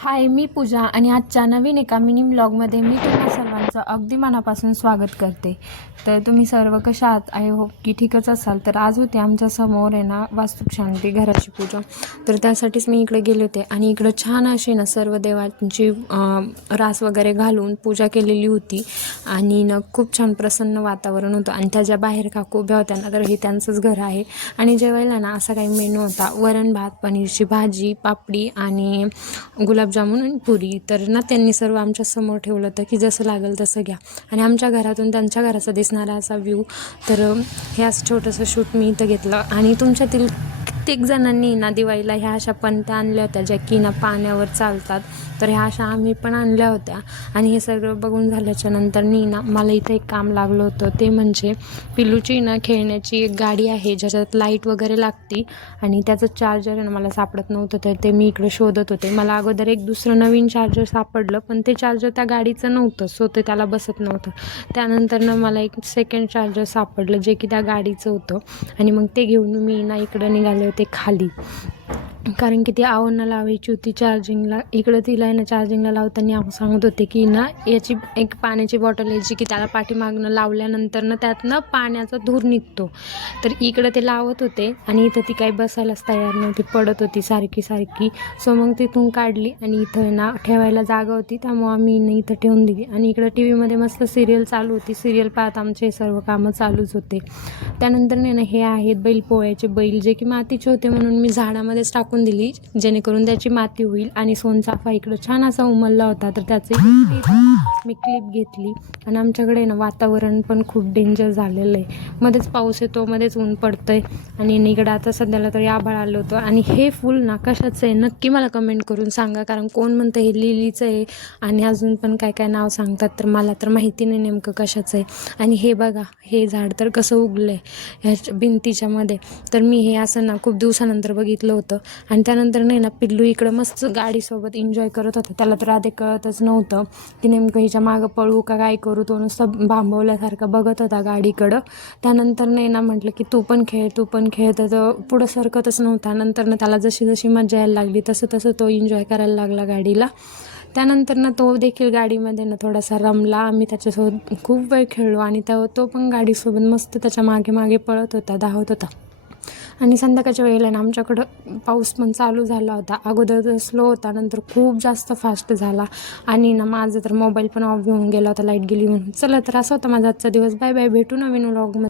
हाय, मी पूजा आणि आजच्या नवीन एका मिनी ब्लॉगमध्ये मी तुम्हा सर्वांचं अगदी मनापासून स्वागत करते. तर तुम्ही सर्व कशा आहात? आय होप की ठीकच असाल. तर आज होते आमच्या समोर आहे ना वास्तुशांती घराची पूजा. तर त्यासाठीच मी इकडे गेले होते आणि इकडं छान अशी ना सर्व देवांची रास वगैरे घालून पूजा केलेली होती आणि ना खूप छान प्रसन्न वातावरण होतं. आणि त्या ज्या बाहेर काकू उभ्या होत्या ना, तर हे त्यांचंच घर आहे. आणि जेवायला ना असा काही मेनू होता: वरण भात, पनीरची भाजी, पापडी आणि गुलाबजामुन आणि पुरी. तर ना त्यांनी सर्व आमच्या समोर ठेवलं होतं की जसं लागेल तसं घ्या. आणि आमच्या घरातून त्यांच्या घराचा दिसणारा असा व्ह्यू. तर हे असं छोटंसं शूट मी इथं घेतलं. आणि तुमच्यातील कित्येक जणांनी ना दिवाळीला ह्या अशा पणत्या आणल्या होत्या ज्या की ना पाण्यावर चालतात. तर ह्या अशा आम्ही पण आणल्या होत्या. आणि हे सगळं बघून झाल्याच्या नंतर ना मला इथं एक काम लागलं होतं. ते म्हणजे पिल्लूची ना खेळण्याची एक गाडी आहे ज्याच्यात लाईट वगैरे लागती आणि त्याचं चार्जर आहे ना मला सापडत नव्हतं. तर ते मी इकडं शोधत होते. मला अगोदर एक दुसरं नवीन चार्जर सापडलं, पण ते चार्जर त्या गाडीचं नव्हतं, सो ते त्याला बसत नव्हतं. त्यानंतर मला एक सेकंड चार्जर सापडलं जे की त्या गाडीचं होतं. आणि मग ते घेऊन मी ना इकडं निघाले होते खाली, कारण की ती आवडणं लावायची होती चार्जिंगला. इकडं तिला आहे ना चार्जिंगला लावताना सांगत होते की ना याची एक पाण्याची बॉटल यायची की त्याला पाठीमागनं लावल्यानंतर ना त्यातनं पाण्याचा धूर निघतो. तर इकडं ते लावत होते आणि इथं ती काही बसायलाच तयार नव्हती, पडत होती सारखी. सो मग तिथून काढली आणि इथं ना ठेवायला जागा होती, त्यामुळं आम्ही इथं ठेवून दिली. आणि इकडं टी व्हीमध्ये मस्त सिरियल चालू होती. सिरियल पाहत आमचे हे सर्व कामं चालूच होते. त्यानंतर ना हे आहेत बैल पोळ्याचे बैल, जे की मातीचे होते म्हणून मी झाडामध्येच टाकून दिली जेणेकरून त्याची माती होईल. आणि सोनचाफा इकडं छान असा उमलला होता, तर त्याचे मी क्लिप घेतली. आणि आमच्याकडे ना वातावरण पण खूप डेंजर झालेलं आहे. मध्येच पाऊस येतो, मध्येच ऊन पडतंय. आणि इकडं आता सध्याला तरी आभाळ आलं होतं. आणि हे फुल ना कशाचं आहे नक्की मला कमेंट करून सांगा, कारण कोण म्हणतं हे लिलीचं आहे आणि अजून पण काय काय नाव सांगतात, तर मला तर माहिती नाही नेमकं कशाचं आहे. आणि हे बघा, हे झाड तर कसं उगलं आहे ह्याच्या भिंतीच्या मध्ये. तर मी हे असं ना खूप दिवसानंतर बघितलं होतं. आणि त्यानंतर ना पिल्लू इकडं मस्त गाडीसोबत एन्जॉय करत होतं. त्याला तर आधी कळतच नव्हतं की नेमकं हिच्या मागं पळू का काय करू. तो नुसतं भांबवल्यासारखं बघत होता गाडीकडं. त्यानंतर ना म्हटलं की तू पण खेळ. तर पुढं सरकतच नव्हता. नंतर त्याला जशी जशी मजा यायला लागली तसं तो एन्जॉय करायला लागला गाडीला. त्यानंतर तो देखील गाडीमध्ये थोडासा रमला. आम्ही त्याच्यासोबत खूप वेळ खेळलो आणि तो पण गाडीसोबत मस्त त्याच्या मागे मागे पळत होता, धावत होता. आणि संध्याकाळच्या वेळेला आमच्याकडं पाऊस पण चालू झाला होता. अगोदर स्लो होता, नंतर खूप जास्त फास्ट झाला. आणि माझं तर मोबाईल पण ऑफ होऊन गेला होता, लाईट गेली म्हणून. चला, तर असा होता माझा आजचा दिवस. बाय बाय, भेटू नवीन व्लॉगमध्ये.